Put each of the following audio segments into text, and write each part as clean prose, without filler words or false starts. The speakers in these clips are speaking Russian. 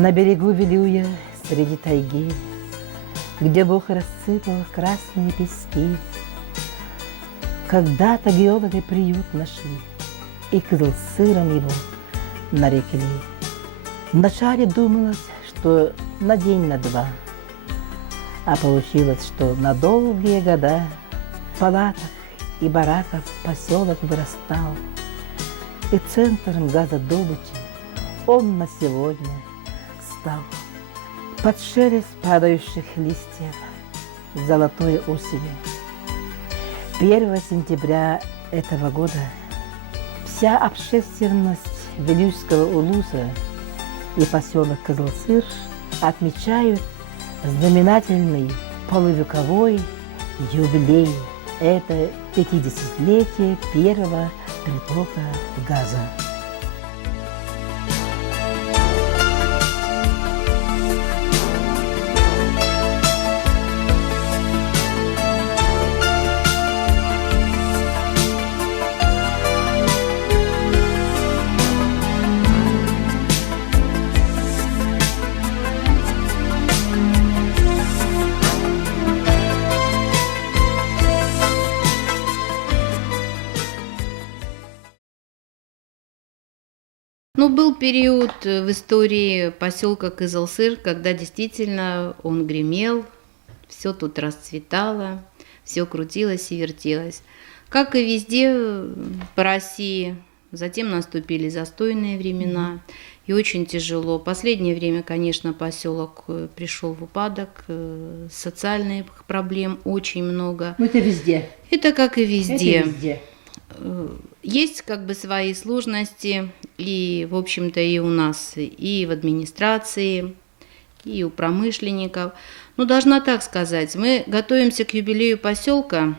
На берегу Вилюя, среди тайги, где Бог рассыпал красные пески, когда-то геологи приют нашли и Кызылсыром его нарекли. Вначале думалось, что на день, на два, а получилось, что на долгие года в палатах и бараках поселок вырастал, и центром газодобычи он на сегодня стал. Под шелест падающих листьев золотой осени 1 сентября этого года вся общественность Вилюйского улуса и поселок Кызылсыр отмечают знаменательный полувековой юбилей. Это 50-летие первого притока газа. Ну, был период в истории поселка Кызылсыр, когда действительно он гремел, все тут расцветало, все крутилось и вертелось. Как и везде по России, затем наступили застойные времена, и очень тяжело. Последнее время, конечно, поселок пришел в упадок, социальных проблем очень много. Ну, это везде. Это как и везде. Это везде. Есть как бы свои сложности, и, в общем-то, и у нас, и в администрации, и у промышленников. Но должна так сказать, мы готовимся к юбилею поселка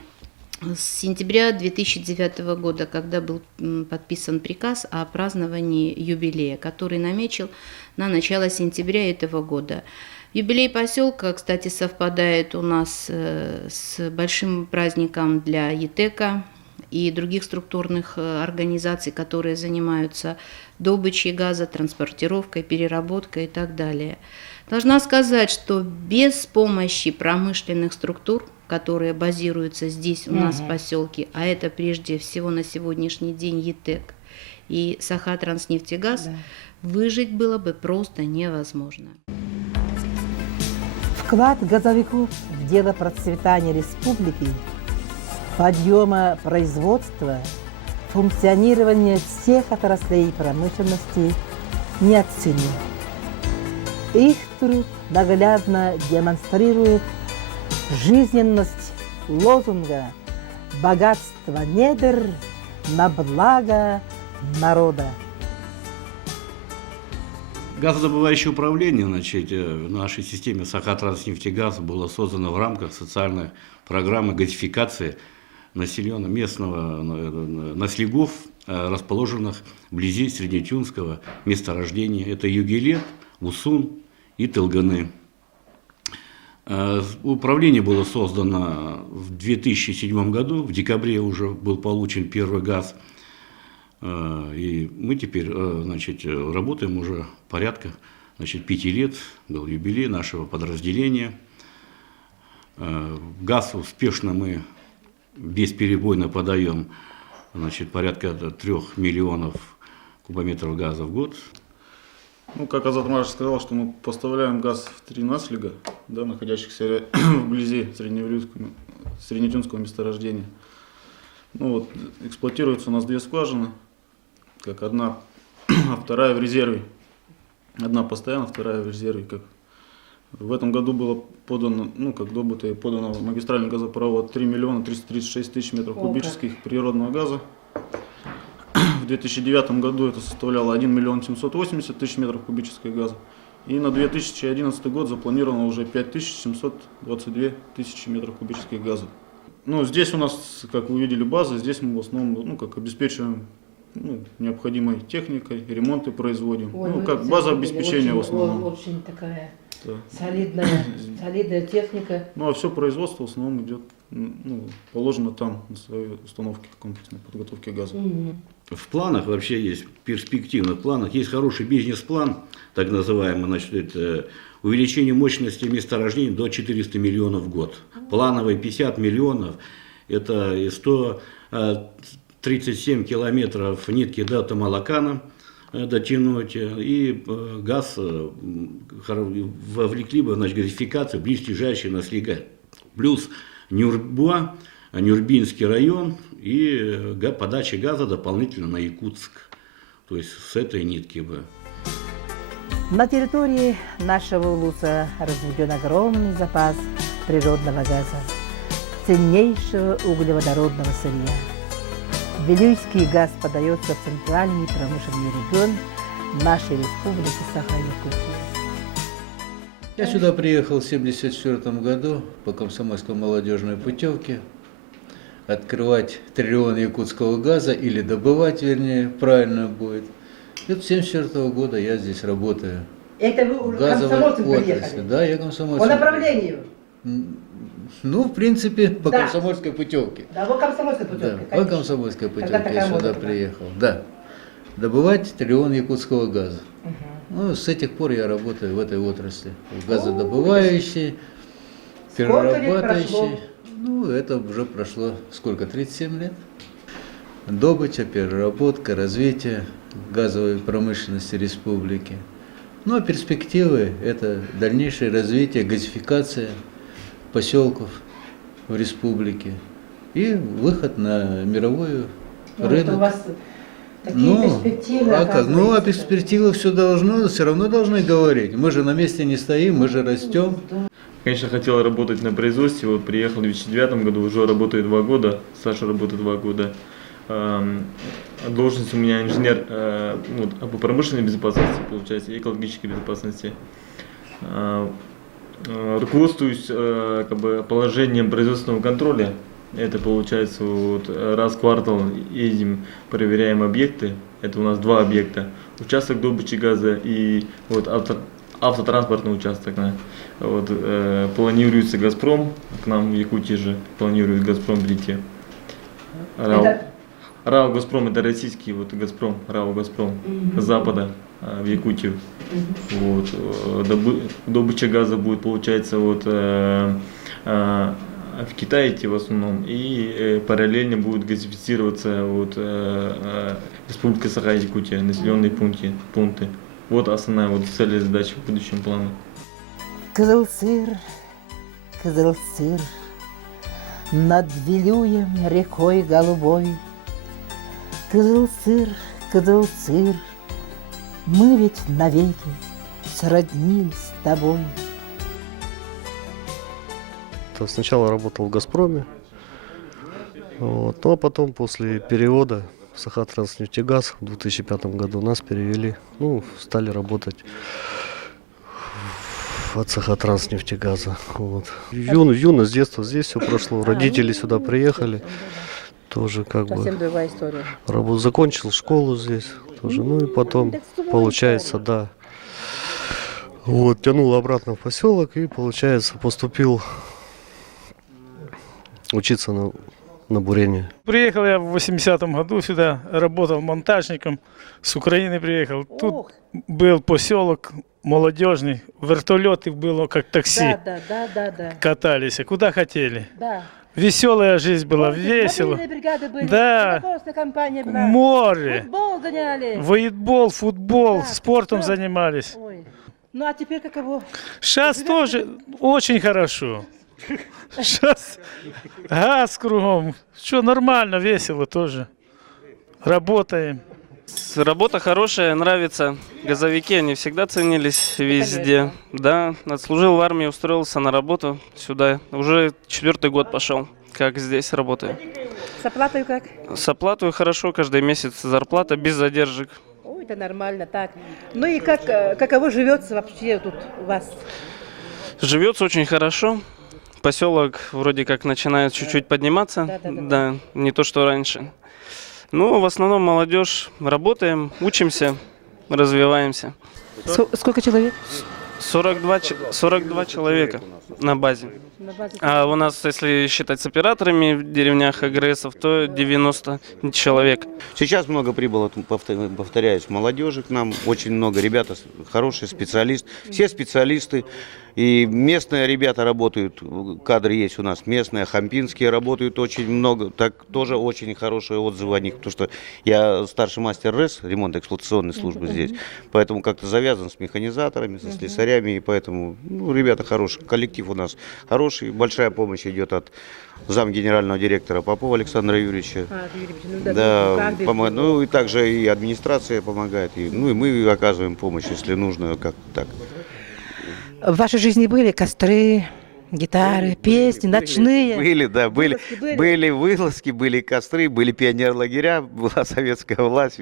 с сентября 2009 года, когда был подписан приказ о праздновании юбилея, который намечил на начало сентября этого года. Юбилей поселка, кстати, совпадает у нас с большим праздником для ЕТЭКа и других структурных организаций, которые занимаются добычей газа, транспортировкой, переработкой и так далее. Должна сказать, что без помощи промышленных структур, которые базируются здесь у нас в поселке, а это прежде всего на сегодняшний день ЕТЭК и Сахатранснефтегаз, выжить было бы просто невозможно. Вклад газовиков в дело процветания республики, подъема производства, функционирования всех отраслей промышленности неоценим. Их труд наглядно демонстрирует жизненность лозунга «Богатство недр на благо народа». Газодобывающее управление, значит, в нашей системе Сахатранснефтегаз было создано в рамках социальной программы газификации местного наслегов, расположенных вблизи Среднетюнского месторождения. Это Югилет, Усун и Тылганы. Управление было создано в 2007 году, в декабре уже был получен первый газ. И мы теперь, значит, работаем уже порядка, значит, 5 лет, был юбилей нашего подразделения. Газ успешно мы бесперебойно подаем, значит, порядка 3 миллионов кубометров газа в год. Ну, как Азат Марш сказал, что мы поставляем газ в 3 наслега, да, находящихся вблизи Среднетюнского месторождения. Ну, вот, эксплуатируются у нас 2 скважины, как одна, а вторая в резерве. Одна постоянно, вторая в резерве. Как в этом году было подано, ну, как добыто и подано в магистральный газопровод 3 миллиона 336 тысяч метров кубических природного газа. В 2009 году это составляло 1 миллион 780 тысяч метров кубического газа. И на 2011 год запланировано уже 5722 тысячи метров кубических газа. Ну, здесь у нас, как вы видели, база. Здесь мы в основном, ну, как обеспечиваем, ну, необходимой техникой, ремонты производим. Ой, ну, как база обеспечения очень, в основном. Очень такая Да. солидная техника. Ну, а все производство в основном идет положено там на своей установке комплексной подготовки газа. В планах вообще есть, перспективных планах, есть хороший бизнес-план, так называемый, значит, это увеличение мощности месторождений до 400 миллионов в год. Плановый 50 миллионов, это и 137 километров нитки до Тамалакана дотянуть, и газ вовлекли бы, значит, газификацию близлежащие нас лига. Плюс Нюрба, Нюрбинский район и подача газа дополнительно на Якутск. То есть с этой нитки бы. На территории нашего улуса разведен огромный запас природного газа, ценнейшего углеводородного сырья. Вилюйский газ подается в центральный промышленный регион нашей республики Саха-Якутия. Я сюда приехал в 1974 году по комсомольской молодежной путевке открывать триллион якутского газа, или добывать, вернее, правильно будет. И вот с 1974 года я здесь работаю. Это вы уже газовой комсомольцем отрасли. приехали? Да, я комсомольцем. По направлению? Ну, в принципе, по Да. комсомольской путевке. Да, по комсомольской Да, путевке, по конечно. комсомольской Когда путевке такая я сюда мода была. приехал. Да. Добывать триллион якутского газа. Ну, с этих пор я работаю в этой отрасли. Газодобывающей, Сколько лет перерабатывающей. прошло? Ну, это уже прошло сколько, 37 лет. Добыча, переработка, развитие газовой промышленности республики. Ну, а перспективы – это дальнейшее развитие, газификация поселков в республике и выход на мировой рынок. Это у вас такие перспективы, а как? Ну, а оказывается. перспективы все равно должны говорить. Мы же на месте не стоим, мы же растем. Конечно, хотел работать на производстве, вот приехал в 2009 году, уже работаю 2 года, Саша работает 2 года. Должность у меня инженер по промышленной безопасности, получается, и экологической безопасности. Руководствуюсь положением производственного контроля. Это получается вот раз в квартал ездим, проверяем объекты. Это у нас 2 объекта. Участок добычи газа и вот автотранспортный участок. Вот, планируется «Газпром», к нам в Якутии же планирует «Газпром» прийти. РАО «Газпром» — это российский вот «Газпром», РАО «Газпром» с запада в Якутию. Вот, добыча газа будет, получается, вот, в Китае идти в основном, и параллельно будет газифицироваться вот, Республика Саха-Якутия, населенные пункты. Вот основная вот цель и задача в будущем плане. Кызылсыр, Кызылсыр, над Вилюем рекой голубой. Кызылсыр, Кызылсыр, мы ведь навеки сроднились с тобой. Сначала работал в «Газпроме», вот, ну а потом после перевода в Сахатранснефтегаз в 2005 году нас перевели, ну, стали работать от Сахатранснефтегаза. Вот. Юность, с детства здесь все прошло, родители сюда приехали, тоже как Совсем бы другая история. закончил школу здесь тоже, ну и потом, получается, да, вот, тянул обратно в поселок и, получается, поступил учиться на бурение. Приехал я в 80-м году сюда, работал монтажником, с Украины приехал. Тут был поселок молодежный, вертолеты было как такси, Да. катались, куда хотели. Да. Веселая жизнь была, весело. Бригады были, Да. компания была. Море, Футбол гоняли. воетбол, футбол, Да, спортом да. занимались. Ой. Ну а теперь каково? Сейчас тоже очень хорошо. Сейчас газ кругом. Что, нормально, весело тоже. Работаем. Работа хорошая, нравится. Газовики, они всегда ценились везде. Да, отслужил в армии, устроился на работу сюда. Уже 4-й год пошел, как здесь работаю. С оплатой как? С оплатой хорошо, каждый месяц зарплата без задержек. Ой, это нормально, так. Ну и каково живется вообще тут у вас? Живется очень хорошо. Поселок вроде как начинает чуть-чуть подниматься. Да, не то, что раньше. Ну, в основном молодежь. Работаем, учимся, развиваемся. Сколько человек? 42 человека на базе. А у нас, если считать с операторами в деревнях АГРСов, то 90 человек. Сейчас много прибыло, повторяюсь, молодежи к нам, очень много. Ребята хорошие специалисты, все специалисты. И местные ребята работают, кадры есть у нас местные, хампинские работают очень много, так тоже очень хорошие отзывы о них, потому что я старший мастер РЭС, ремонтно-эксплуатационной службы здесь, поэтому как-то завязан с механизаторами, со слесарями, и поэтому, ну, ребята хорошие, коллектив у нас хороший, большая помощь идет от замгенерального директора Попова Александра Юрьевича. Да, ну и также и администрация помогает, и, ну и мы оказываем помощь, если нужно, как так. В вашей жизни были костры, гитары, песни, ночные? Были, да, Вылазки были? были вылазки, были костры, были пионерлагеря, была советская власть.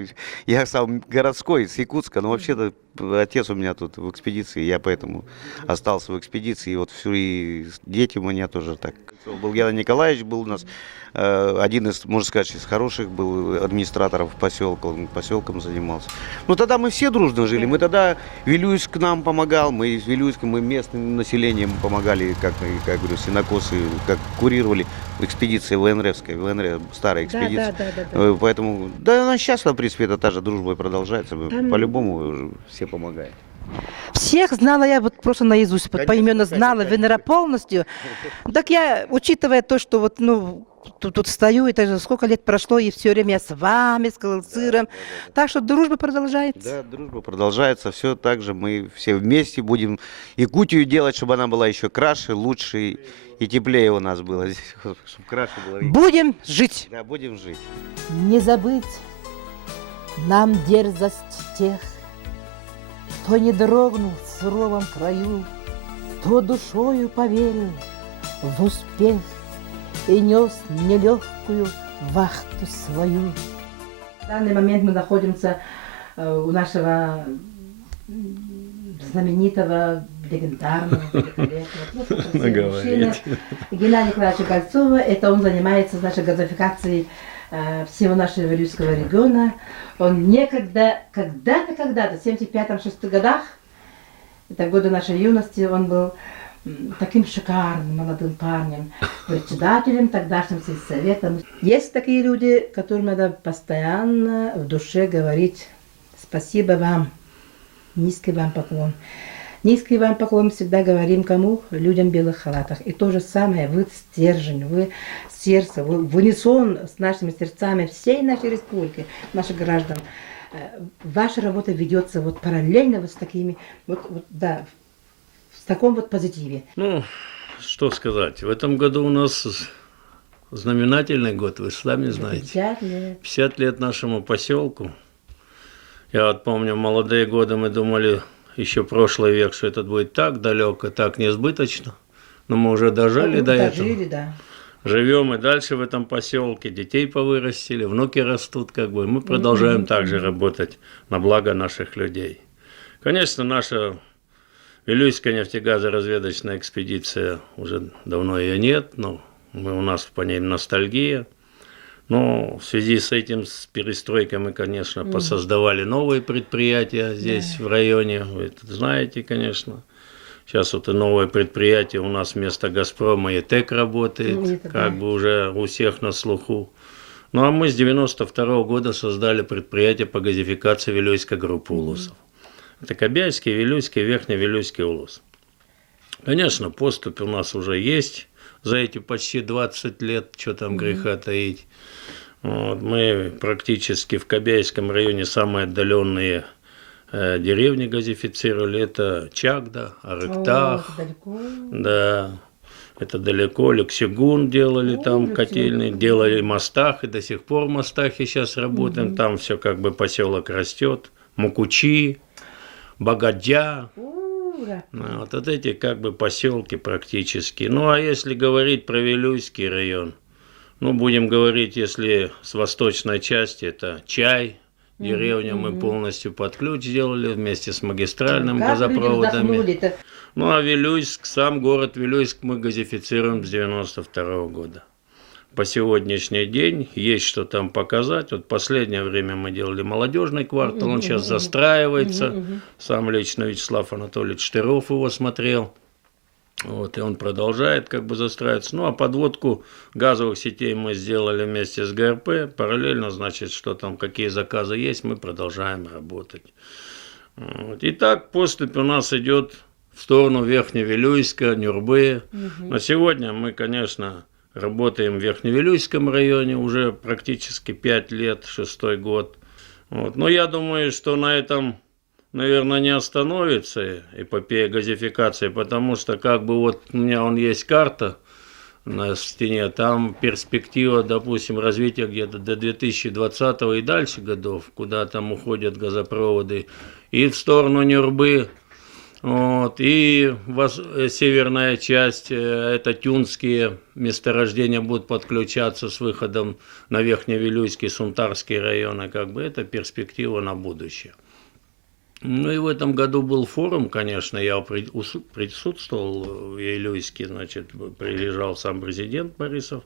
Я сам городской, с Якутска, но вообще-то отец у меня тут в экспедиции, я поэтому остался в экспедиции. И вот все, и дети у меня тоже так. Был Геннадий Николаевич, был у нас один из, можно сказать, из хороших был администраторов поселка, он поселком занимался. Ну тогда мы все дружно жили, мы тогда, Вилюйск нам помогал, мы с Вилюйском, мы местным населением помогали, как говорю, сенокосы, как курировали экспедиции ВНРовской, ВНР, старая экспедиция. Да. Поэтому, да, она сейчас, в принципе, это та же дружба и продолжается, по-любому все помогают. Всех знала я вот просто наизусть, поименно знала ВНР полностью. Так я, учитывая то, что вот, ну, тут стою, это сколько лет прошло, и все время я с вами, с Калциром. Так что дружба продолжается. Да, дружба продолжается, все так же, мы все вместе будем Якутию делать, чтобы она была еще краше, лучше и теплее у нас было здесь, чтобы краше было. Будем жить. Да, будем жить. Не забыть нам дерзость тех, кто не дрогнул в суровом краю, кто душою поверил в успех и нес нелегкую вахту свою. В данный момент мы находимся у нашего знаменитого, легендарного, мужчины Геннадия Николаевича Кольцова. Это он занимается нашей газификацией всего нашего Вилюйского региона. Он некогда, когда-то, в 75-6 годах, это годы нашей юности, он был таким шикарным молодым парнем, председателем тогдашним сельсоветом. Есть такие люди, которым надо постоянно в душе говорить спасибо вам, низкий вам поклон. Низкий вам поклон всегда говорим кому? Людям в белых халатах. И то же самое, вы стержень, вы сердце, вы в унисон с нашими сердцами всей нашей республики, наших граждан. Ваша работа ведется вот параллельно вот с такими, да, в таком вот позитиве. Ну, что сказать, в этом году у нас знаменательный год, вы сами знаете. 50 лет. 50 лет нашему поселку. Я вот помню, в молодые годы мы думали, еще прошлый век, что это будет так далеко, так несбыточно. Но мы уже дожили до этого. Да. Живем и дальше в этом поселке, детей повырастили, внуки растут, как бы. Мы продолжаем также работать на благо наших людей. Конечно, наша Вилюйская нефтегазоразведочная экспедиция, уже давно ее нет, но у нас по ней ностальгия. Но в связи с этим, с перестройкой, мы, конечно, посоздавали новые предприятия здесь, в районе. Вы это знаете, конечно. Сейчас вот и новое предприятие у нас вместо «Газпрома» и ТЭК работает, как бы уже у всех на слуху. Ну а мы с 92 года создали предприятие по газификации Вилюйской группы улусов. Это Кобяйский, Вилюйский, Верхний Вилюйский улус. Конечно, поступь у нас уже есть за эти почти 20 лет, что там греха таить. Вот, мы практически в Кобяйском районе самые отдаленные деревни газифицировали. Это Чагда, Арыктах. Да, это далеко. Лексигун делали там котельные, делали в Мостах, и до сих пор в Мостахе сейчас работаем. Там все как бы поселок растет. Мукучи, Богодя. Вот эти как бы поселки практически. Ну а если говорить про Вилюйский район, ну будем говорить, если с восточной части, это Чай, деревню мы полностью под ключ сделали вместе с магистральными газопроводами. Ну а Вилюйск, сам город Вилюйск мы газифицируем с 92 года. по сегодняшний день, есть что там показать. Вот последнее время мы делали молодежный квартал, он сейчас застраивается. Сам лично Вячеслав Анатольевич Штыров его смотрел. Вот, и он продолжает как бы застраиваться. Ну, а подводку газовых сетей мы сделали вместе с ГРП. Параллельно, значит, что там, какие заказы есть, мы продолжаем работать. Вот. И так поступь у нас идет в сторону Верхневилюйска, Нюрбы. На сегодня мы, конечно, работаем в Верхневилюйском районе уже практически 5 лет, 6-й год. Вот. Но я думаю, что на этом, наверное, не остановится эпопея газификации, потому что как бы вот у меня есть карта на стене, там перспектива, допустим, развития где-то до 2020 и дальше годов, куда там уходят газопроводы и в сторону Нюрбы, вот, и северная часть, это тюнские месторождения будут подключаться с выходом на Верхневилюйский, Сунтарский районы, как бы это перспектива на будущее. Ну и в этом году был форум, конечно, я присутствовал в Вилюйске, значит, приезжал сам президент Борисов,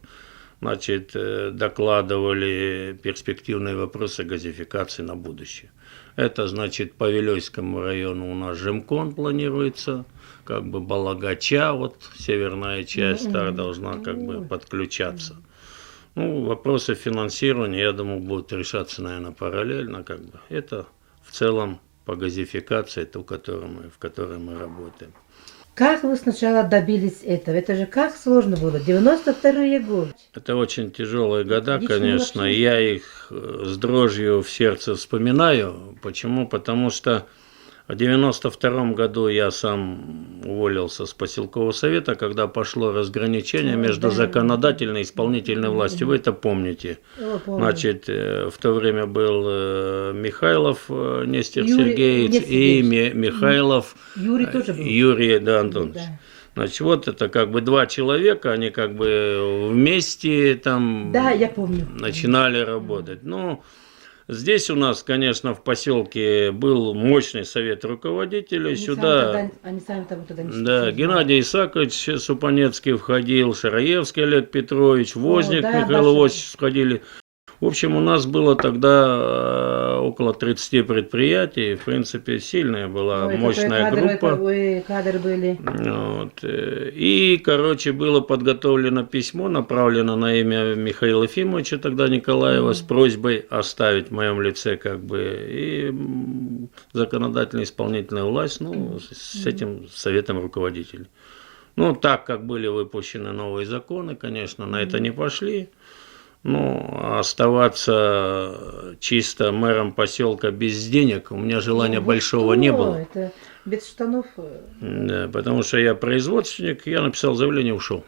значит, докладывали перспективные вопросы газификации на будущее. Это, значит, по Вилюйскому району у нас Жемкон планируется, как бы Балагача, вот северная часть должна как бы подключаться. Ну, вопросы финансирования, я думаю, будут решаться, наверное, параллельно, как бы. Это в целом по газификации, в которой мы работаем. Как вы сначала добились этого? Это же как сложно было. 92-е годы. Это очень тяжелые года, Лично конечно. вообще. Я их с дрожью в сердце вспоминаю. Почему? Потому что в 92 году я сам уволился с поселкового совета, когда пошло разграничение между законодательной и исполнительной властью. Вы это помните. Значит, в то время был Михайлов Нестор Сергеевич и Михайлов Юрий тоже был. Юрий Антонович. Да. Значит, вот это как бы два человека, они как бы вместе там Да, я помню. начинали работать. Ну, здесь у нас, конечно, в поселке был мощный совет руководителей. Они сами там туда не Да, Геннадий Исаакович Супанецкий входил, Шараевский Олег Петрович, Возник Михаил Иосифович входили. В общем, у нас было тогда около 30 предприятий, в принципе, сильная была, мощная группа. Кадры были. Вот. И, короче, было подготовлено письмо, направлено на имя Михаила Ефимовича, тогда Николаева, с просьбой оставить в моем лице как бы и законодательная исполнительная власть, ну, с этим советом руководителей. Ну, так как были выпущены новые законы, конечно, на это не пошли. Ну, оставаться чисто мэром поселка без денег у меня желания большого не было. Это без штанов. Да, потому что я производственник, я написал заявление, ушел.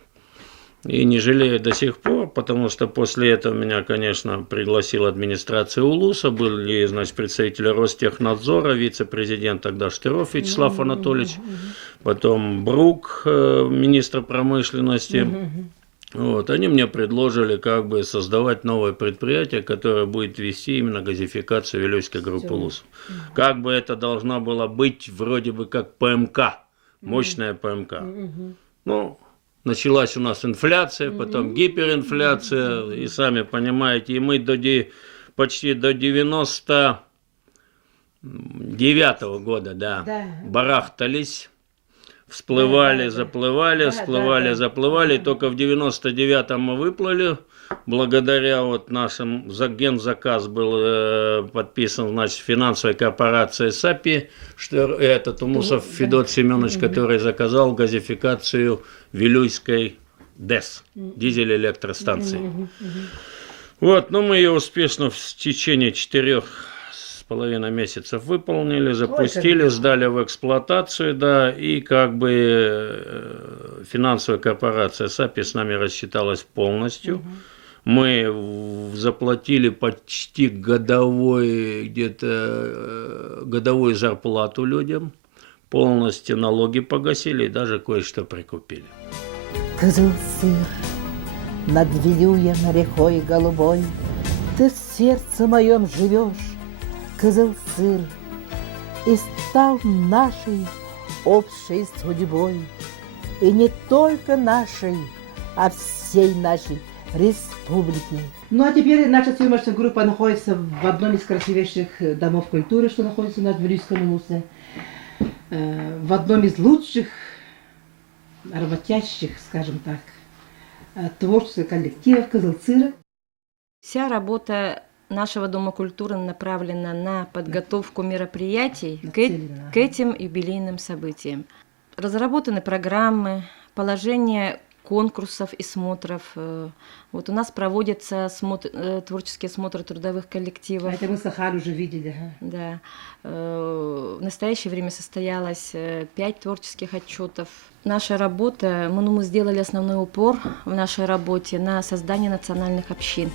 И не жалею до сих пор, потому что после этого меня, конечно, пригласила администрация УЛУСа, были, значит, представители Ростехнадзора, вице-президент тогда Штыров Вячеслав Анатольевич, потом Брук, министр промышленности. Вот, они мне предложили как бы создавать новое предприятие, которое будет вести именно газификацию Вилюйской группы ЛУС. Как бы это должна была быть вроде бы как ПМК, мощная ПМК. Ну, началась у нас инфляция, потом гиперинфляция, и сами понимаете, и мы почти до 99-го года, барахтались. Всплывали, заплывали, всплывали, заплывали. И только в 99-м мы выплыли. Благодаря вот нашим гензаказ был подписан, значит, финансовой корпорацией САПИ, что это Тумусов Федот Семенович, который заказал газификацию Вилюйской ДЭС, дизель-электростанции. Вот, ну мы ее успешно в течение 4,5 месяцев выполнили, запустили, сдали в эксплуатацию, да, и как бы финансовая корпорация САПИ с нами рассчиталась полностью. Мы заплатили почти годовую зарплату людям, полностью налоги погасили и даже кое-что прикупили. Кызыл сыр над Вилюем рекой голубой, ты в сердце моем живешь, кызыл сыр, и стал нашей общей судьбой, и не только нашей, а всей нашей республики. Ну а теперь наша съемочная группа находится в одном из красивейших домов культуры, что находится на Тбилисском улусе. В одном из лучших, работящих, скажем так, творческих коллективов Кызылцира. Вся работа нашего Дома культуры направлена на подготовку мероприятий к этим юбилейным событиям. Разработаны программы, положение конкурсов и смотров. Вот у нас проводятся творческие смотры трудовых коллективов. Это мы Сахар уже видели. Да. В настоящее время состоялось 5 творческих отчетов. Наша работа, мы сделали основной упор в нашей работе на создание национальных общин.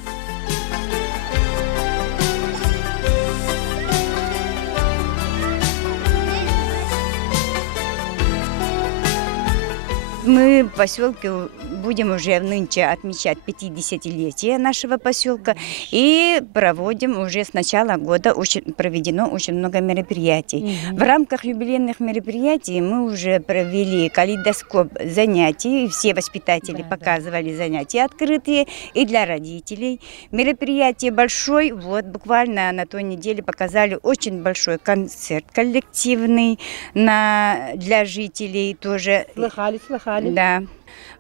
Мы в поселке будем уже нынче отмечать 50-летие нашего поселка и проводим уже с начала года, проведено очень много мероприятий. В рамках юбилейных мероприятий мы уже провели калейдоскоп занятий, все воспитатели показывали занятия открытые и для родителей. Мероприятие большое, вот буквально на той неделе показали очень большой концерт коллективный для жителей тоже. Слыхали. Да.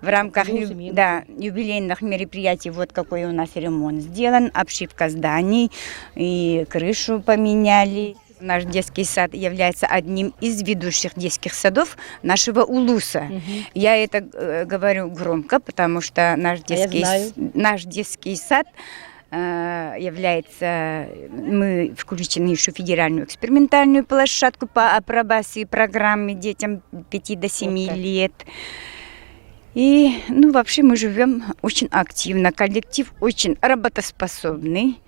В рамках юбилейных мероприятий вот какой у нас ремонт сделан, обшивка зданий и крышу поменяли. Наш детский сад является одним из ведущих детских садов нашего улуса. Я это говорю громко, потому что наш детский сад является, мы включены еще в федеральную экспериментальную площадку по апробации программы детям 5 до 7 лет. И, вообще мы живем очень активно, коллектив очень работоспособный.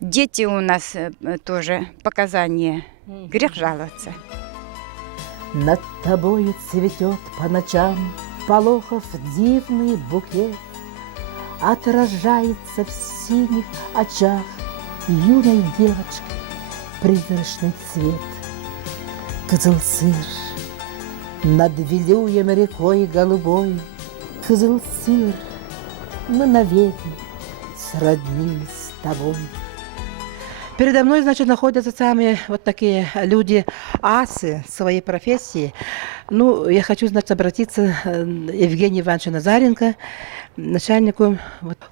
Дети у нас тоже показания, грех жаловаться. Над тобою цветет по ночам Полохов дивный букет, отражается в синих очах юной девочки призрачный цвет. Кызылцыр над Вилюем рекой голубой, Кызылцыр, мы навеки сроднились с тобой. Передо мной, значит, находятся сами вот такие люди, асы своей профессии. Я хочу, значит, обратиться к Евгению Ивановичу Назаренко, начальнику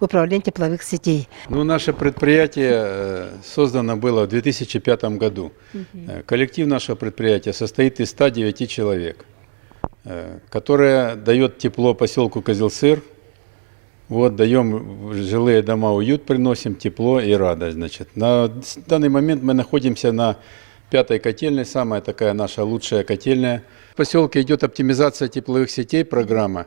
управления тепловых сетей. Наше предприятие создано было в 2005 году. Коллектив нашего предприятия состоит из 109 человек, которое дает тепло поселку Кызылцыр. Даем жилые дома, уют приносим, тепло и радость. Значит. На данный момент мы находимся на 5-й котельной, самая такая наша лучшая котельная. В поселке идет оптимизация тепловых сетей, программа.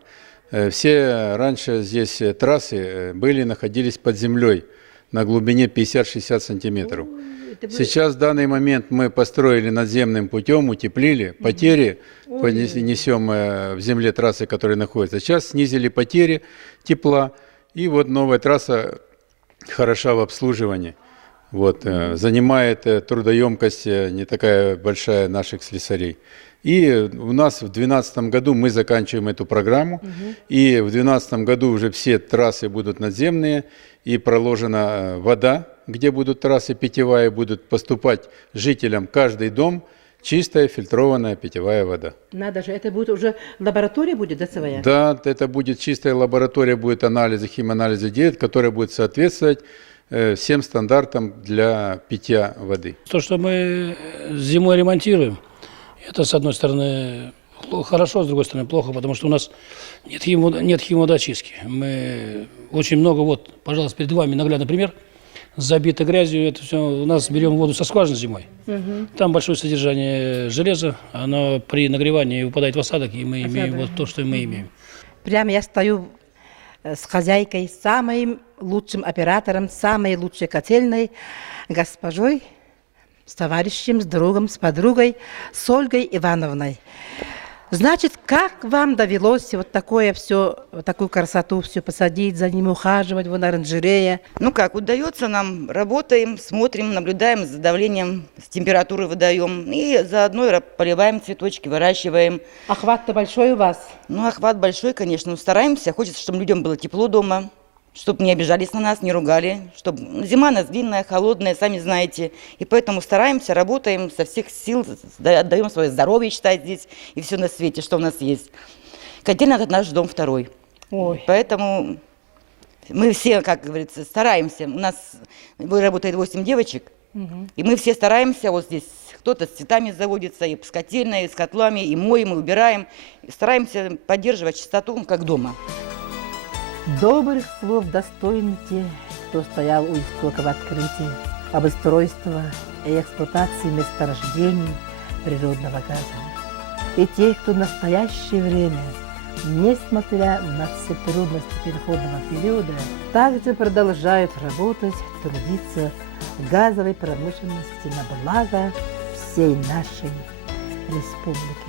Все раньше здесь трассы находились под землей на глубине 50-60 сантиметров. Сейчас в данный момент мы построили надземным путем, утеплили, потери несем в земле трассы, которые находятся. Сейчас снизили потери тепла, и новая трасса хороша в обслуживании. Занимает трудоемкость не такая большая наших слесарей. И у нас в 2012 году мы заканчиваем эту программу, и в 2012 году уже все трассы будут надземные, и проложена вода, где будут трассы питьевая, будут поступать жителям каждый дом чистая фильтрованная питьевая вода. Надо же, это будет уже лаборатория будет, да, своя? Да, это будет чистая лаборатория, будет анализы, химанализы делать, которая будет соответствовать всем стандартам для питья воды. То, что мы зимой ремонтируем, это, с одной стороны, хорошо, с другой стороны, плохо, потому что у нас нет химводочистки. Мы очень много, пожалуйста, перед вами наглядный пример, забито грязью, это все, у нас берем воду со скважины зимой. Там большое содержание железа, оно при нагревании выпадает в осадок, и мы имеем то, что мы имеем. Прямо я стою с хозяйкой, самым лучшим оператором, самой лучшей котельной, госпожой, с товарищем, с другом, с подругой, с Ольгой Ивановной. Значит, как вам довелось такое все, такую красоту все посадить, за ними ухаживать, на оранжерее? Как, удается нам, работаем, смотрим, наблюдаем за давлением, с температурой выдаем. И заодно поливаем цветочки, выращиваем. Охват-то большой у вас? Охват большой, конечно, но стараемся. Хочется, чтобы людям было тепло дома, чтобы не обижались на нас, не ругали, чтобы зима у нас длинная, холодная, сами знаете. И поэтому стараемся, работаем со всех сил, отдаем свое здоровье, считать здесь, и все на свете, что у нас есть. Котельная – это наш дом второй. Ой. Поэтому мы все, как говорится, стараемся. У нас работает 8 девочек, и мы все стараемся, вот здесь кто-то с цветами заводится, и с котельной, и с котлами, и моем, и убираем. И стараемся поддерживать чистоту, как дома. Добрых слов достойны те, кто стоял у истоков открытия, обустройства и эксплуатации месторождений природного газа. И те, кто в настоящее время, несмотря на все трудности переходного периода, также продолжают работать, трудиться в газовой промышленности на благо всей нашей республики.